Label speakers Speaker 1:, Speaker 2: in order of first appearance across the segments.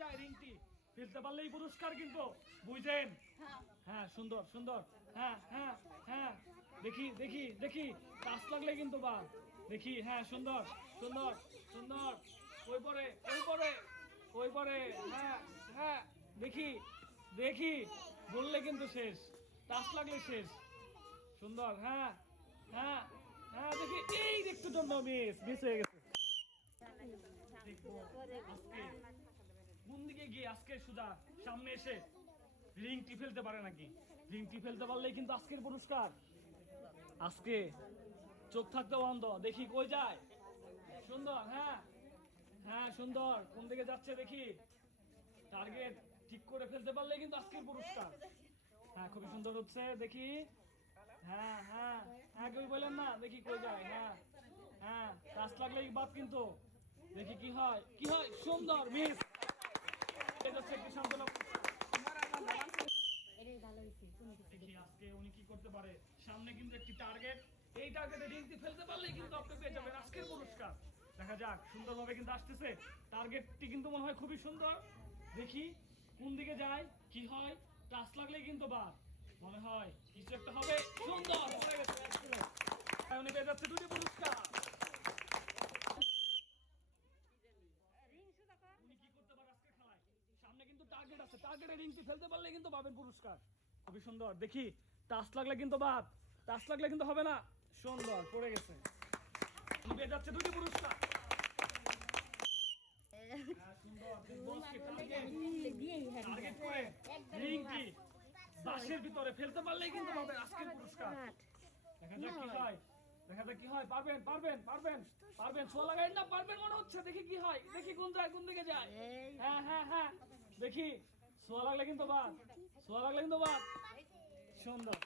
Speaker 1: যায় রিংটি। ফেলতে পারলেই পুরস্কার কিন্তু বুঝলেন? হ্যাঁ। সুন্দর সুন্দর। হ্যাঁ হ্যাঁ হ্যাঁ। দেখি দেখি দেখি। টাচ লাগলে কিন্তু বা দেখি হ্যাঁ সুন্দর সুন্দর সুন্দর। ওই পরে ওই পরে ওই পরে। হ্যাঁ হ্যাঁ। দেখি দেখি। বললে কিন্তু শেষ। টাচ লাগলে শেষ। সুন্দর হ্যাঁ হ্যাঁ হ্যাঁ দেখি। এই একটু জন্য মিস মিস হয়ে গেছে। কোন দিকে গিয়ে আজকে সুজা সামনে এসে রিংটি ফেলতে পারে নাকি? রিংটি ফেলতে পারলেই কিন্তু আজকের পুরস্কার। আজকে চোখ থাকতে বন্ধ দেখি কই যায়? সুন্দর হ্যাঁ? হ্যাঁ সুন্দর। কোন দিকে যাচ্ছে দেখি? টার্গেট ঠিক করে ফেলতে পারলে কিন্তু আজকের পুরস্কার। হ্যাঁ খুবই সুন্দর হচ্ছে, দেখি। হ্যাঁ হ্যাঁ হ্যাঁ কেউ বললেন না, দেখি কই যায় হ্যাঁ। হ্যাঁ কাজ লাগলেই বাদ কিন্তু। দেখি কি হয় কি হয়? সুন্দর মিস আজকে উনি কি করতে পারে? সামনে কিন্তু একটি টার্গেট এই টার্গেটে রিংটি ফেলতে পারলেই কিন্তু আপনি পেয়ে যাবেন আজকের পুরস্কার। দেখা যাক সুন্দরভাবে কিন্তু আসতেছে। টার্গেটটি কিন্তু মনে হয় খুবই সুন্দর। দেখি কোন দিকে যায় কি হয় টাচ লাগলেই কিন্তু বাদ মনে হয় কিছু একটা হবে। সুন্দর উনি পেয়ে যাচ্ছে দুটি পুরস্কার উনি কি করতে পারে আজকের খেলায় সামনে কিন্তু টার্গেট আছে ফেলতে পারলে কিন্তু পাবেন পুরস্কার। খুবই সুন্দর। দেখি টাচ লাগলে কিন্তু বাদ টাচ লাগলে কিন্তু হবে না। সুন্দর পড়ে গেছে। পেয়ে যাচ্ছে দুটি পুরস্কার। হ্যাঁ, সুন্দর। দেখব আজকে target।
Speaker 2: দিয়েই হ্যাঁ
Speaker 1: টার্গেট করে রিংটি বাসের ভিতরে। ফেলতে পারলেই কিন্তু পাবেন আজকের পুরস্কার। দেখা যাক কি হয়। দেখা যাক কি হয়। পারবেন পারবেন পারবেন পারবেন। ছোঁয়া লাগাই না পারবেন মনে হচ্ছে। দেখি কি হয়। দেখি কোন যায় কোন দিকে যায়। হ্যাঁ হ্যাঁ হ্যাঁ। দেখি। ছোঁয়া লাগলে কিন্তু বাদ। ছোঁয়া লাগলে কিন্তু বাদ। সুন্দর।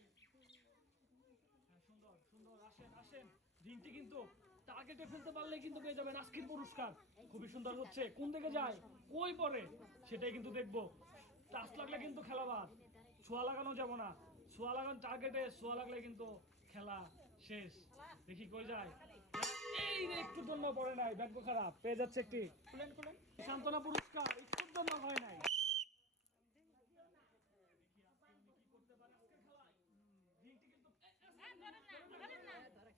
Speaker 1: হ্যাঁ, সুন্দর সুন্দর। আসেন আসেন। রিংটি কিন্তু কিন্তু পেয়ে যাবেন আজকের পুরস্কার। খুবই সুন্দর হচ্ছে। কোন দিকে যায়? কই পরে সেটাই কিন্তু দেখব। টাচ লাগলে কিন্তু খেলা বাদ। ছোঁয়া লাগানো যাব না। ছোঁয়া লাগানো টার্গেটে ছোঁয়া লাগলে কিন্তু খেলা শেষ। দেখি কই যায়। এই রে একটুর জন্য পড়ে নাই ভাগ্য খারাপ পেয়ে যাচ্ছে একটি। খুলেন খুলেন। সান্ত্বনা পুরস্কার একটুর জন্য হয় নাই।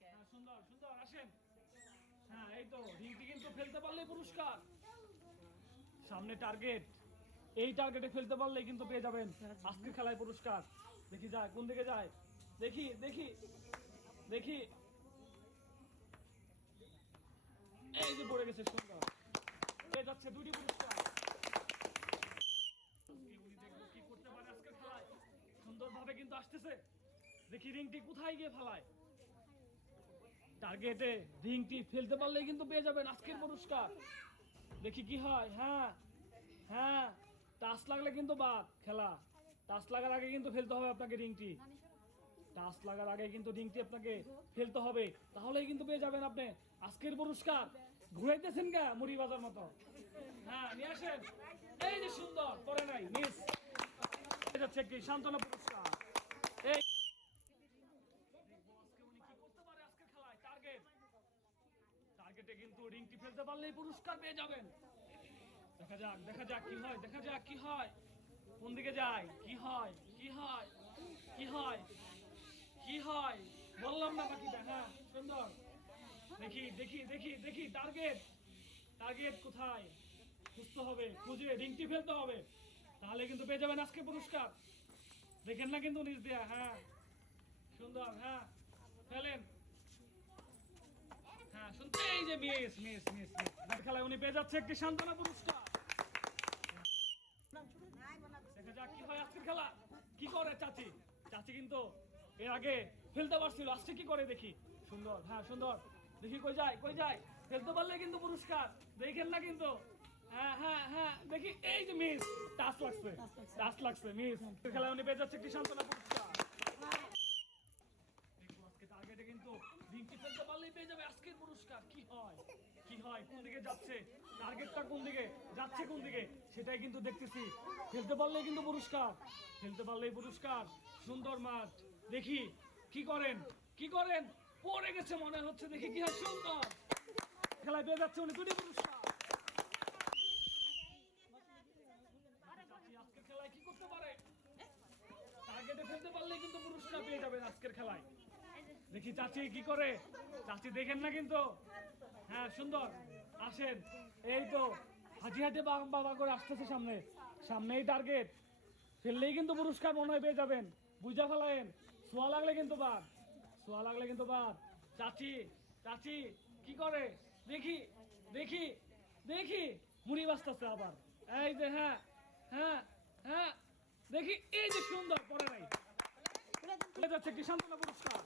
Speaker 1: হ্যাঁ, সুন্দর সুন্দর আসেন। হ্যাঁ এই তো রিংটি কিন্তু ফেলতে পারলে পুরস্কার। সামনে টার্গেট। এই টার্গেটে ফেলতে পারলে কিন্তু পেয়ে যাবেন আজকের খেলায় পুরস্কার। দেখি যায় কোন দিকে যায়? দেখি দেখি দেখি। এই যে পড়ে গেছে সুন্দর। পেয়ে যাচ্ছে দুটি পুরস্কার। টার্গেটে রিংটি ফেলতে পারলেই কিন্তু পেয়ে যাবেন আজকের পুরস্কার। দেখি কি হয়। হ্যাঁ হ্যাঁ টাচ লাগলে কিন্তু বাদ খেলা। টাচ লাগার আগে কিন্তু ফেলতে হবে আপনাকে রিংটি। টাচ লাগার আগে কিন্তু রিংটি আপনাকে ফেলতে হবে। তাহলেই কিন্তু পেয়ে যাবেন আপনি আজকের পুরস্কার। ঘুরাইতেছেন গা মুড়ি বাজার মতো। হ্যাঁ নিয়ে আসেন। এই যে সুন্দর, পরে নাই, মিস। সান্ত্বনা পুরস্কার। টার্গেট কিন্তু রিংটি ফেলতে পুরস্কার পেয়ে যাবেন। দেখা যাক দেখা যাক কি হয়, দেখা যাক কি হয়। কোন দিকে যায়? কি হয়? কি হয়? কি হয়? কি হয়? বললাম না বাকিটা হ্যাঁ সুন্দর। দেখি দেখি দেখি দেখি টার্গেট টার্গেট কোথায়? খুঁজতে হবে, খুঁজে রিংটি ফেলতে হবে। তাহলে কিন্তু পেয়ে যাবেন আজকে পুরস্কার। দেখেন না কিন্তু নিজ দেয়া হ্যাঁ। সুন্দর হ্যাঁ। ফেলেন। হ্যাঁ শুনতে এই যে মিস মিস মিস খেলায় উনি পেয়ে যাচ্ছে যাক কি হয় আজকের খেলা। কি করে চাচি? চাচি কিন্তু এর আগে ফেলতে পারছিল। আজকে কি করে দেখি? সুন্দর হ্যাঁ সুন্দর। দেখি কই যায় কই যায়? ফেলতে পারলে কিন্তু পুরস্কার, দেখেন না কিন্তু। কোন দিকে? সেটাই কিন্তু দেখতেছি। ফেলতে পারলেই কিন্তু পুরস্কার। ফেলতে পারলেই পুরস্কার। সুন্দর মাঠ। দেখি, কি করেন? কি করেন? পড়ে গেছে মনে হচ্ছে, দেখি কি হয় সুন্দর। খেলায় পেয়ে যাচ্ছে উনি, দুটি পুরস্কার দেখি চাচি কি করে? চাচি দেখেন না কিন্তু। হ্যাঁ সুন্দর। আসেন। এই তো, হাঁটি হাঁটি বা- বাবা করে আসতেছে সামনে। সামনেই টার্গেট ফেললেই কিন্তু পুরস্কার মনে হয় পেয়ে যাবেন। বুঝা ফেলায়েন। সোয়া লাগলে কিন্তু বাদ। সোয়া লাগলে কিন্তু বাদ। চাচি চাচি, কি করে? দেখি দেখি দেখি। মুড়ি বাঁচতেছে আবার। এই যে হ্যাঁ হ্যাঁ হ্যাঁ। দেখি, এই যে সুন্দর, পরে নাই। চলে যাচ্ছে সান্ত্বনা পুরস্কার।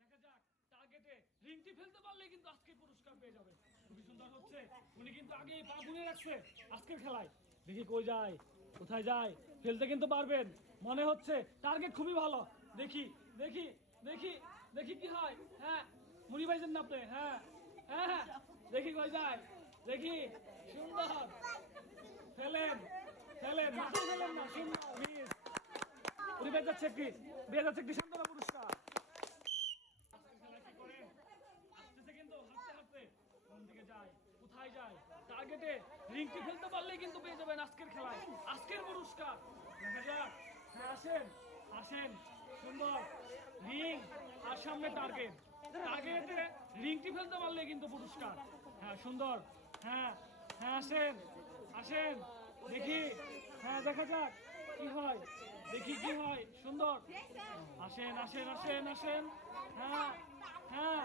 Speaker 1: দেখা যাক টার্গেটে রিংটি ফেলতে পারলে কিন্তু আজকে পুরস্কার পেয়ে যাবে। খুবই সুন্দর হচ্ছে। উনি কিন্তু আগেই পা গুনে রাখছে আজকের খেলায়। দেখি কই যায়, কোথায় যায়। ফেলতে কিন্তু পারবেন। মনে হচ্ছে টার্গেট খুবই ভালো। দেখি দেখি দেখি দেখি কি হয়। হ্যাঁ মুড়ি পাইছেন না আপনি? হ্যাঁ হ্যাঁ হ্যাঁ। দেখি কই যায় দেখি সুন্দর। ফেলেন ফেলেন মাঠে ফেলেন না। সুন্দর মিস উনি বের যাচ্ছে একটি যাচ্ছে একটি সান্ত্বনা পুরস্কার খেলা কি করেন? আসতেছে কিন্তু হাঁটতে হাঁটতে কোন দিকে যায় কোথায় যায় টার্গেটে রিংটি ফেলতে পারলেই কিন্তু পেয়ে যাবেন আজকের খেলায় আজকের পুরস্কার। দেখা যাক। হ্যাঁ আসেন। আসেন। সুন্দর। রিং আর সামনে টার্গেট টার্গেটে রিংটি ফেলতে পারলে কিন্তু পুরস্কার। হ্যাঁ সুন্দর। হ্যাঁ হ্যাঁ আসেন। আসেন। দেখি। হ্যাঁ দেখা যাক। কি হয়? দেখি কি হয়? সুন্দর। আসেন আসেন আসেন আসেন। হ্যাঁ হ্যাঁ।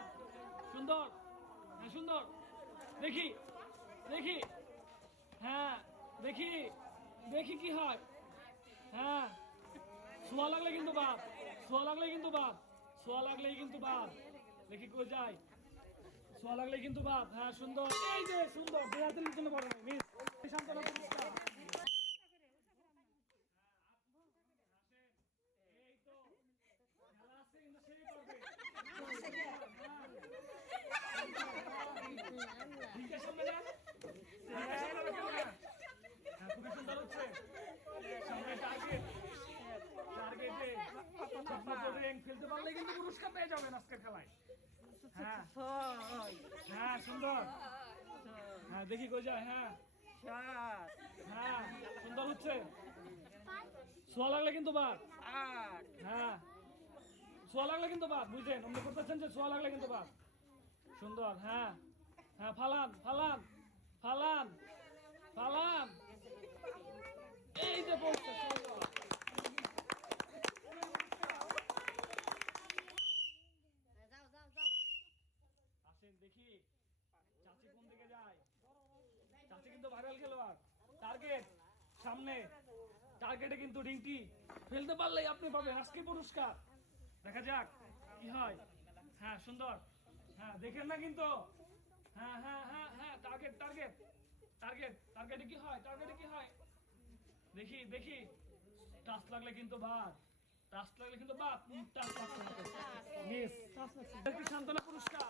Speaker 1: সুন্দর। হ্যাঁ সুন্দর। দেখি। দেখি। হ্যাঁ দেখি দেখি কি হয়। হ্যাঁ শোয়া লাগলে কিন্তু বাদ, শোয়া লাগলে কিন্তু বাদ, শোয়া লাগলেই কিন্তু বাদ। দেখি কই যায়। শোয়া লাগলে কিন্তু বাদ। হ্যাঁ সুন্দর। এই যে সুন্দর দুই হাতের জন্য বড় মিস। শান্তনা পুরস্কার এই তো খেলা আছে কিন্তু সেই করবে ঠিক আছে সামনে যান ঠিক আছে সামনে রাখেন না। হ্যাঁ, খুবই সুন্দর হচ্ছে সামনে টার্গেট টার্গেটে স্বপ্ন করবেন খেলতে পারলে কিন্তু পুরস্কার পেয়ে যাবেন আজকের খেলায়। হ্যাঁ। হ্যাঁ সুন্দর। হ্যাঁ দেখি কই যায় হ্যাঁ। হ্যাঁ সুন্দর হচ্ছে। সোয়া লাগলে কিন্তু বাদ। হ্যাঁ। সোয়া লাগলে কিন্তু বাদ বুঝছেন অন্য করতেছেন যে সোয়া লাগলে কিন্তু বাদ। সুন্দর হ্যাঁ। হ্যাঁ ফালান ফালান ফালান এই যে বলছে সুন্দর
Speaker 2: যাও যাও যাও
Speaker 1: আসেন দেখি চাচি কোন দিকে যায় চাচি কিন্তু ভাইরাল খেলোয়াড় টার্গেট সামনে টার্গেটে কিন্তু রিংটি ফেলতে পারলেই আপনি পাবেন আজকে পুরস্কার। দেখা যাক কি হয়। হ্যাঁ সুন্দর। হ্যাঁ দেখেন না কিন্তু। হ্যাঁ হ্যাঁ হ্যাঁ হ্যাঁ টার্গেট টার্গেট টার্গেট টার্গেটে কি হয়? টার্গেটে কি হয়? দেখি দেখি। টাচ লাগলে কিন্তু বাদ। টাচ লাগলে কিন্তু বাদ। টাচ লাগছে মিস একটি সান্ত্বনা পুরস্কার।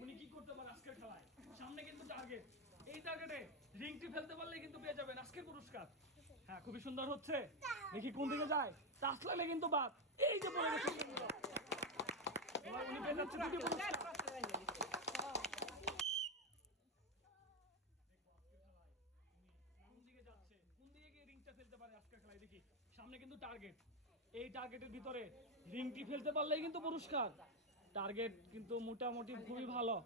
Speaker 1: উনি কি করতে পারে আজকের খেলায়? সামনে কিন্তু টার্গেট এই টার্গেটে রিংটি ফেলতে পারলে কিন্তু পেয়ে যাবেন আজকের পুরস্কার। হ্যাঁ খুবই সুন্দর হচ্ছে। দেখি কোন দিকে যায়। টাচ লাগলে কিন্তু বাদ। এই যে পড়ে গেছে। দেখি, সামনে কিন্তু টার্গেট এই টার্গেটের ভিতরে রিংটি ফেলতে পারলেই কিন্তু পুরস্কার। টার্গেট কিন্তু মোটামুটি খুবই ভালো।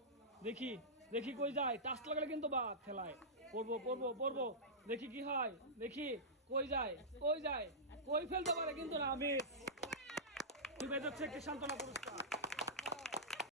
Speaker 1: দেখি দেখি কই যায়, টাচ লাগালে কিন্তু বা খেলায়। পড়ব পড়ব পড়ব, দেখি কি হয়, দেখি কই যায় কই যায়, কই ফেলতে পারে কিন্তু না আমি তুমি যাচ্ছে একটি সান্ত্বনা পুরস্কার।